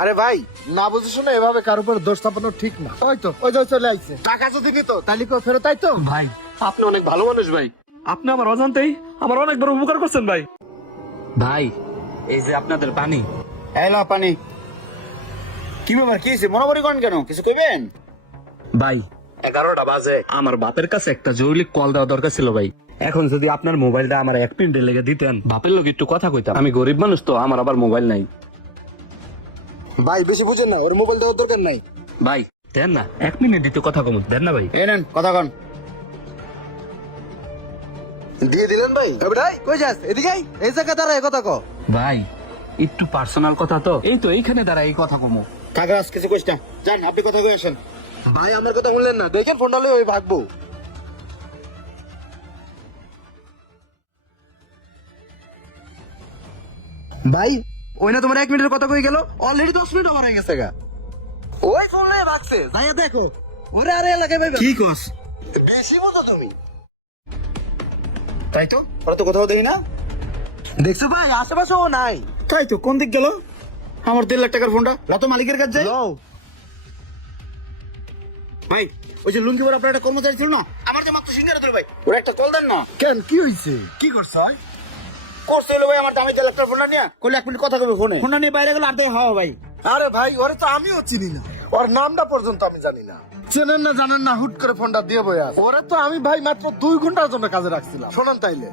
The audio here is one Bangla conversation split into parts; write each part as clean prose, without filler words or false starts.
আরে ভাই, না বুঝে শুনে এভাবে কার উপর দোষ চাপানো ঠিক না। হয়তো ওই যে চলে আইছে, টাকা যদি নিত তাহলে কেউ ফেরত আইতো? ভাই আপনি অনেক ভালো মানুষ ভাই, আপনি আমার অজান্তেই আমার অনেক বড় উপকার করছেন ভাই। ভাই এই যে আপনাদের পানি। এলা পানি। কি ব্যাপার, কি হয়েছে? মরামরি করেন কেন? কিছু কইবেন? ভাই 11টা বাজে, আমার বাপের কাছে একটা জরুরি কল দেওয়া দরকার ছিল ভাই। এখন যদি আপনার মোবাইলটা আমার 1 মিনিটে লেগে দিতেন, বাপের লোক একটু কথা কইতাম। আমি গরিব মানুষ তো, আমার আবার মোবাইল নাই। ভাই বেশি বুঝেন না, ওর মোবাইল দেওয়ার দরকার নাই। ভাই দেন না, 1 মিনিট দিতে কথা কম দেন না ভাই। এই নেন, কথা কন। দিয়ে দিলেন ভাই? ভাই কই যাস? এদিকে আই, এই জায়গা দাঁড়ায় কথা কও। ভাই একটু পার্সোনাল কথা তো, এই তো এইখানে দাঁড়াই এই কথা কমো। কাগজ কিছু কইস না, যান আপনি কথা কই আসেন। ভাই আমার কথা শুনলেন না, দেখেন ফোনটা লই ওই ভাগবো। ভাই ওই না তোমার 1 মিনিটের কথা কই গেল, অলরেডি 10 মিনিট ওভার হয়ে গেছে গা। ওই ফোন লয়ে ভাগছে, যাইয়া দেখো। ওরে আরে এলাকায় ভাই কি কস? বেশি বুঝো তুমি। তাই তো, ওরা তো কোথাও দেখি না। দেখছো ভাই, আশেপাশে ও নাই। তাই তো, কোন দিক গেল? আমার 1.5 লাখ টাকার ফোনটা লত মালিকের কাছে যাই। ভাই ওই যে লুঙ্গি পরে আপনার একটা কর্মচারী ছিল না, আমার যে মাত্র সিঙ্গারা দিল ভাই, ওরা একটা কল দেন না। কেন, কি হয়েছে? কি করছ? করছে হলো ভাই, আমার দামি 1.5 লাখ টাকার ফোনটা নিয়ে কইলে 1 মিনিট কথা কবে ফোনে। ফোনটা নিয়ে বাইরে গেল আর দেয় হাওয়া ভাই। আরে ভাই ওরে তো আমিও চিনি না, ওর নামটা পর্যন্ত আমি জানি না। চেনেন না জানেন না, হুট করে ফোনটা দিয়ে বইয়া। ওরে তো আমি ভাই মাত্র 2 ঘন্টার জন্য কাজে রাখছিলাম। শোনেন তাইলে।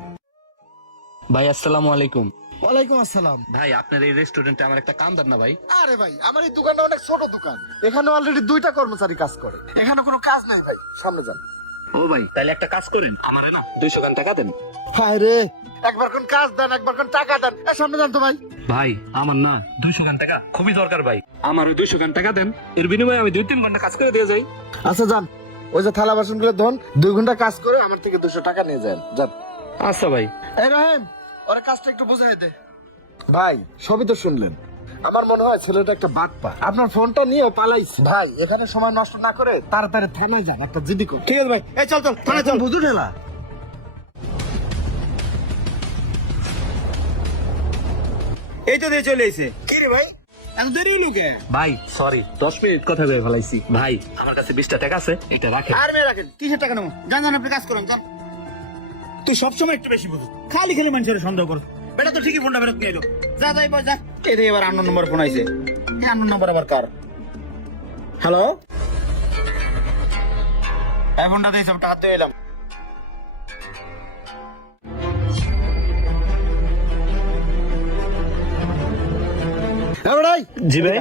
ভাই আসসালামু আলাইকুম। ওয়ালাইকুম আসসালাম। ভাই আপনার এই রেস্টুরেন্টে আমার একটা কাম দেন না ভাই। আরে ভাই আমার এই দোকানটা অনেক ছোট দোকান, এখানে অলরেডি 2টা কর্মচারী কাজ করে, এখানে কোনো কাজ নাই ভাই, সামনে যান। ও ভাই তাহলে একটা কাজ করেন, আমারে না 200 গান টাকা দেন। হায় রে, একবার কোন কাজ দেন, একবার কোন টাকা দেন। সামনে যান তো ভাই। ভাই আমার না 200 গান টাকা খুবই দরকার ভাই, আমার ওই 200 গান টাকা দেন, এর বিনিময়ে আমি 2-3 ঘন্টা কাজ করে দিয়ে যাই। আচ্ছা যান, ওই যে থালা বাসন গুলো ধন, 2 ঘন্টা কাজ করে আমার থেকে 200 টাকা নিয়ে যান। যান। আচ্ছা ভাই। এই রহিম, ওরে কাজটা একটু বুঝাই দে। ভাই সবই তো শুনলেন, আমার মনে হয় ছেলেটা একটা বাটপা, আপনার ফোনটা নিয়ে পালাইছে। ভাই এখানে সময় নষ্ট না করে তাড়াতাড়ি থানায় যান, একটা জিডি করুন। ঠিক আছে ভাই, এই চল চল থানায় চল। বুঝু ঠেলা। এই তো দিয়ে চলে এসে। কি রে ভাই এত দেরি হলো কে? ভাই সরি 10 মিনিট কথা কয়ে ফেলাইছি। ভাই আমার কাছে 20টা টাকা আছে, এটা রাখেন। আর মেয়ে রাখেন, কিসের টাকা নেবো? যান যান আপনি কাজ করুন, যান। তুই সবসময় একটু বেশি বুঝিস, খালি খালি মানুষের সন্দেহ কর। বেটা তো ঠিকই ফোনটা ফেরত নিয়ে এলো। যা যাই বল যা। এদের এবার আন্ন নম্বর ফোন আইছে। এই আন্ন নম্বর আবার কার? হ্যালো, এই ফোনটা দিয়ে সব টাকা দিয়ে এলাম। জি ভাই।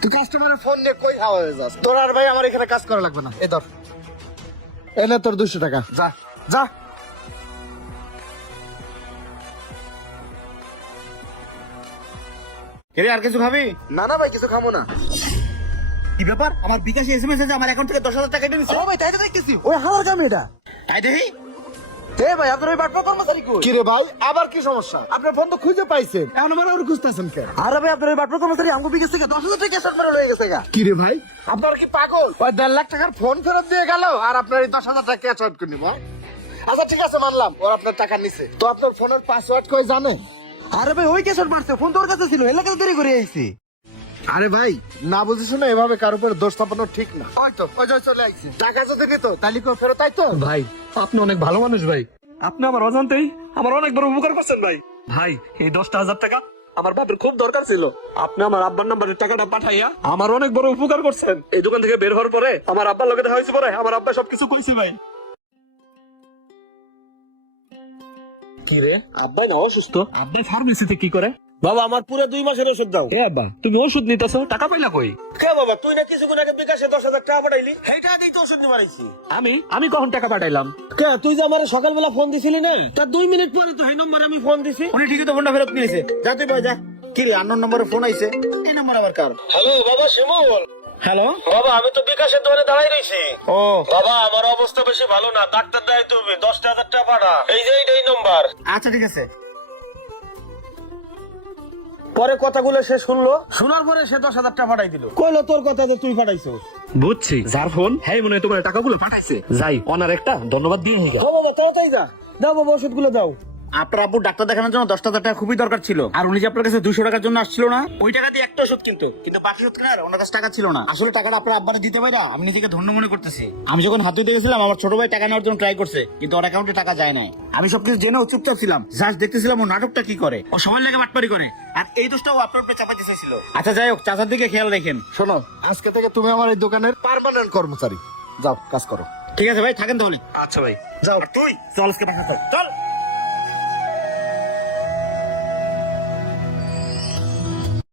তুই কাস্টমারের ফোন নিয়ে কই হাওয়া হয়ে যাস? তোর আর ভাই আমার এখানে কাজ করা লাগবে না। এই ধর, এনে তোর 200 টাকা। যা যা। এরে আর কিছু খাবি? না না ভাই, কিছু খাবো না। কি ব্যাপার, আমার বিকাশে এসএমএস আছে, আমার অ্যাকাউন্ট থেকে 10,000 টাকা কেটে নিছে। ও ভাই তাই তো দেখতেছি, ওই হাওয়ার কাম এটা। তাই দেখি। এ ভাই আপনার ওই বাটপা কর্মচারী কই? কি রে ভাই, আবার কি সমস্যা? আপনার ফোন তো খুঁজে পাইছেন, এখন আবার ওর খুঁজতেছেন কেন? আরে ভাই আপনার ওই বাটপা কর্মচারী আমগো বিকাশ থেকে 10,000 টাকা শর্ট মারা লয়ে গেছে গা। কি রে ভাই, আপনার কি পাগল? ওই 1.5 লাখ টাকার ফোন ফেরত দিয়ে গেল আর আপনার এই 10,000 টাকা ক্যাশ আউট করে নিব? আচ্ছা ঠিক আছে মানলাম, ওর আপনার টাকা নিছে, তো আপনার ফোনের পাসওয়ার্ড কই জানে? আরে ভাই ওই ক্যাশ আউট মারছে, ফোন তোর কাছে ছিল, এলাকা দেরি করে আইছি। আরে ভাই না বুঝে শুনে এভাবে কার উপর দোষ চাপানো ঠিক না। হয়তো ওই যে চলে আইছে, টাকা যদি নিত তাহলে কেউ ফেরত আইতো? ভাই আপনি অনেক ভালো মানুষ ভাই, আপনি আমার অজান্তেই আমার অনেক বড় উপকার করছেন ভাই। ভাই এই 10,000 টাকা আমার বাপের খুব দরকার ছিল, আপনি আমার আব্বার নাম্বারে টাকাটা পাঠাইয়া আমার অনেক বড় উপকার করছেন। এই দোকান থেকে বের হওয়ার পরে আমার আব্বার লগে দেখা হয়েছে, পরে আমার আব্বা সবকিছু কইছে ভাই। কি রে, আব্বাই না অসুস্থ? আব্বাই ফার্মেসিতে কি করে? বাবা আমার পুরো 2 মাসের ওষুধ দাও। এ আব্বা তুমি ওষুধ নিতেছো, টাকা পাইলা কই? কে বাবা, তুই না কিছুক্ষণ আগে বিকাশে 10,000 টাকা পাঠাইলি, সেই টাকা দিয়ে তো ওষুধ নিয়ে বাড়াইছি। আমি কখন টাকা পাঠাইলাম? কে তুই যে আমার সকালবেলা ফোন দিছিলি না, তার 2 মিনিট পরে তো এই নম্বরে আমি ফোন দিছি, উনি ঠিকই তো ফোনটা ফেরত নিয়েছে। যা তুই ভাই যা। কি রে আন্ন নম্বরে ফোন আইছে, এই নম্বর আবার কার? হ্যালো বাবা শিমুল। হ্যালো বাবা আমি তো বিকাশের দোকানে দাঁড়াই রইছি। ও বাবা আমার অবস্থা বেশি ভালো না, ডাক্তার দেয় তুমি 10,000 টাকা পাঠা, এই যে এই নম্বর। আচ্ছা ঠিক আছে। পরে কথাগুলো সে শুনলো, শোনার পরে সে 10,000 টাকা পাঠাই দিল, কইলো তোর কথা যে তুই পাঠাইছিস। বুঝছি, যার ফোন হ্যাঁ মনে হয় তোমার টাকাগুলো পাঠাইছে। যাই ওনার একটা ধন্যবাদ দিয়ে ও বাবা তাড়াতাড়ি যা, দাও বাবা ওষুধগুলো দাও। আপনার আব্বু ডাক্তার দেখানোর জন্য 10,000 টাকা খুবই দরকার ছিল, আর উনি যে আপনার কাছে 200 টাকার জন্য আসছিল না, ওই টাকা দিয়ে একটা ওষুধ কিন্তু বাকি ওষুধ কেনার ওনার কাছে টাকা ছিল না। আসলে টাকাটা আপনার আব্বারে দিতে পারি না, আমি নিজেকে ধন্য মনে করতেছি। আমি যখন হাত ধুতে গেছিলাম আমার ছোট ভাই টাকা নেওয়ার জন্য ট্রাই করছে, কিন্তু ওর অ্যাকাউন্টে টাকা যায় নাই। আমি সবকিছু জেনেও চুপচাপ ছিলাম, জাস্ট দেখতেছিলাম ও নাটকটা কি করে, ও সবার লেগে বাটপারি করে, আর এই দোষটাও আপনার উপরে চাপাইতে চাইছিল। আচ্ছা যাই হোক, চাচার দিকে খেয়াল রাখেন। শোনো, আজকে থেকে তুমি আমার এই দোকানের পার্মানেন্ট কর্মচারী। যাও কাজ করো। ঠিক আছে ভাই, থাকেন তাহলে। আচ্ছা ভাই। যাও। আর তুই চল আজকে বাসা চল।